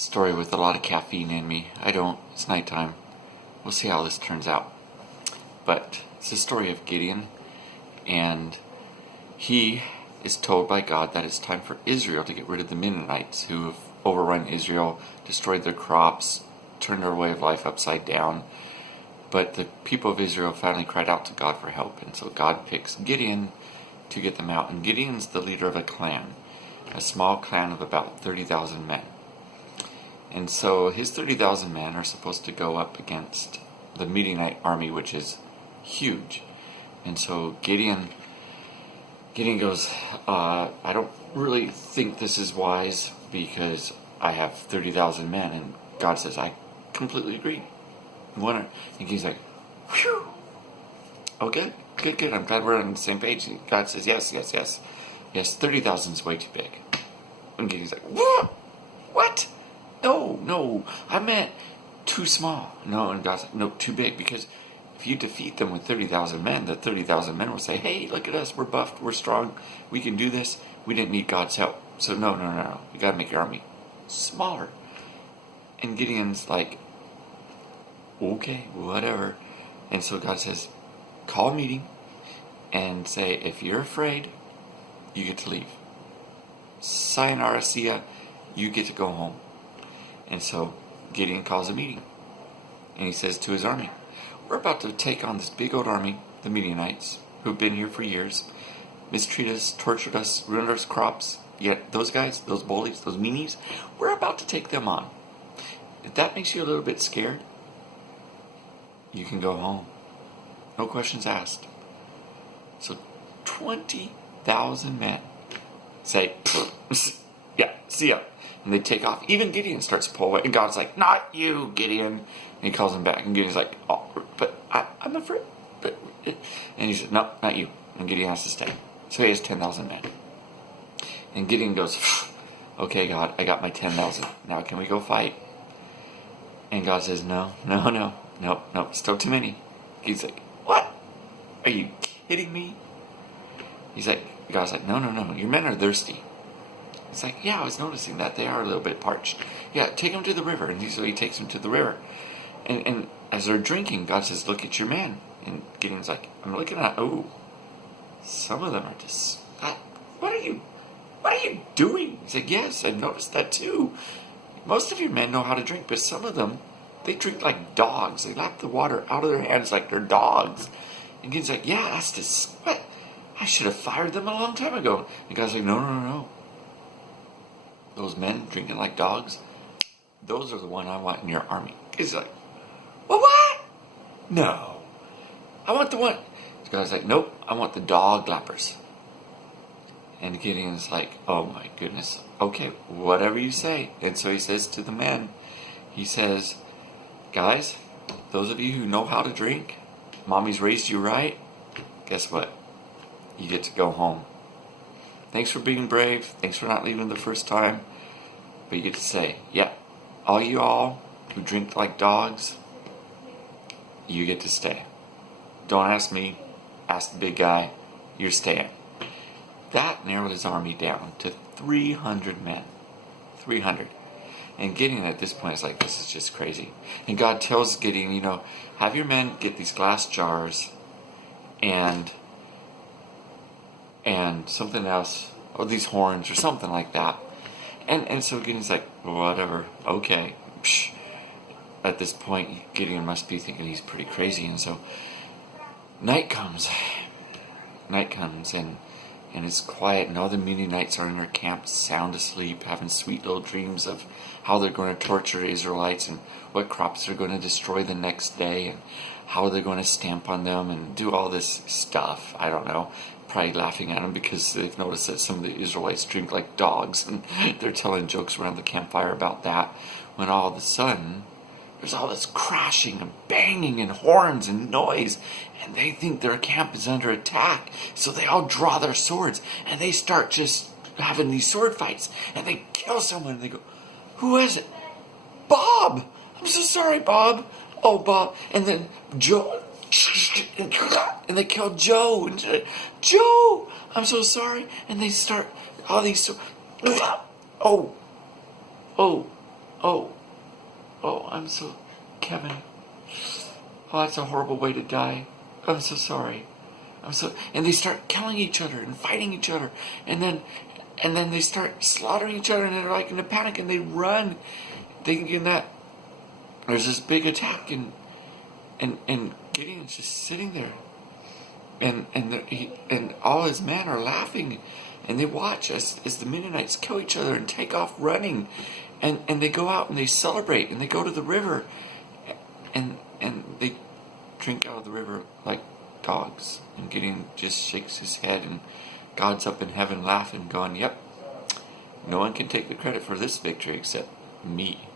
story with a lot of caffeine in me. I don't. It's nighttime. We'll see how this turns out. But it's the story of Gideon, and he is told by God that it's time for Israel to get rid of the Mennonites who have overrun Israel, destroyed their crops, turned their way of life upside down. But the people of Israel finally cried out to God for help, and so God picks Gideon to get them out. And Gideon's the leader of a clan, a small clan of about 30,000 men. And so his 30,000 men are supposed to go up against the Midianite army, which is huge. And so Gideon goes, I don't really think this is wise because I have 30,000 men. And God says, I completely agree. And he's like, whew. Okay, good. I'm glad we're on the same page. And God says, yes. Yes, 30,000 is way too big. And Gideon's like, what? No, I meant too small. No, and God's like, no, too big. Because if you defeat them with 30,000 men, the 30,000 men will say, hey, look at us, we're buffed, we're strong, we can do this. We didn't need God's help. So no. You got to make your army smaller. And Gideon's like, okay, whatever. And so God says, call a meeting and say, if you're afraid, you get to leave. Sayonara, see ya, you get to go home. And so Gideon calls a meeting. And he says to his army, we're about to take on this big old army, the Midianites, who've been here for years, mistreated us, tortured us, ruined our crops. Yet those guys, those bullies, those meanies, we're about to take them on. If that makes you a little bit scared, you can go home. No questions asked. So 20,000 men say, yeah, see ya. And they take off. Even Gideon starts to pull away. And God's like, not you, Gideon. And he calls him back. And Gideon's like, oh, but I'm afraid. And he says, no, not you. And Gideon has to stay. So he has 10,000 men. And Gideon goes, okay, God, I got my 10,000. Now can we go fight? And God says, no, still too many. He's like, what? Are you kidding me? God's like, no, your men are thirsty. It's like, yeah, I was noticing that they are a little bit parched. Yeah, take them to the river. And so he takes them to the river. And as they're drinking, God says, look at your men. And Gideon's like, I'm looking at, some of them are just, what are you doing? He's like, yes, I've noticed that too. Most of your men know how to drink, but some of them, they drink like dogs. They lap the water out of their hands like they're dogs. And Gideon's like, yeah, that's just, what? I should have fired them a long time ago. And God's like, no. Those men drinking like dogs, those are the one I want in your army. He's like, well, what? No. I want the one. The guy's like, nope, I want the dog lappers. And Gideon's like, oh my goodness. Okay, whatever you say. And so he says to the men, he says, guys, those of you who know how to drink, mommy's raised you right, guess what? You get to go home. Thanks for being brave. Thanks for not leaving the first time. But you get to say, yeah, all you who drink like dogs, you get to stay. Don't ask me. Ask the big guy. You're staying. That narrowed his army down to 300 men. 300. And Gideon at this point is like, this is just crazy. And God tells Gideon, have your men get these glass jars and something else, or these horns or something like that. And so Gideon's like, whatever, okay. Psh. At this point, Gideon must be thinking he's pretty crazy. And so night comes and it's quiet, and all the Midianites are in their camp, sound asleep, having sweet little dreams of how they're going to torture Israelites and what crops they're going to destroy the next day and how they're going to stamp on them and do all this stuff. I don't know. Probably laughing at them because they've noticed that some of the Israelites drink like dogs, and they're telling jokes around the campfire about that, when all of a sudden there's all this crashing and banging and horns and noise, and they think their camp is under attack, so they all draw their swords and they start just having these sword fights, and they kill someone and they go, who is it? Bob! I'm so sorry, Bob. Oh, Bob. And then Joe, and they killed Joe. And Joe, I'm so sorry. And they start all these. Oh, Oh, I'm so, Kevin. Oh, that's a horrible way to die. I'm so sorry. And they start killing each other and fighting each other, and then they start slaughtering each other, and they're like in a panic, and they run, thinking that there's this big attack, and Gideon's just sitting there, and all his men are laughing, and they watch as the Midianites kill each other and take off running, and they go out and they celebrate, and they go to the river, and they drink out of the river like dogs. And Gideon just shakes his head, and God's up in heaven laughing, going, "Yep, no one can take the credit for this victory except me."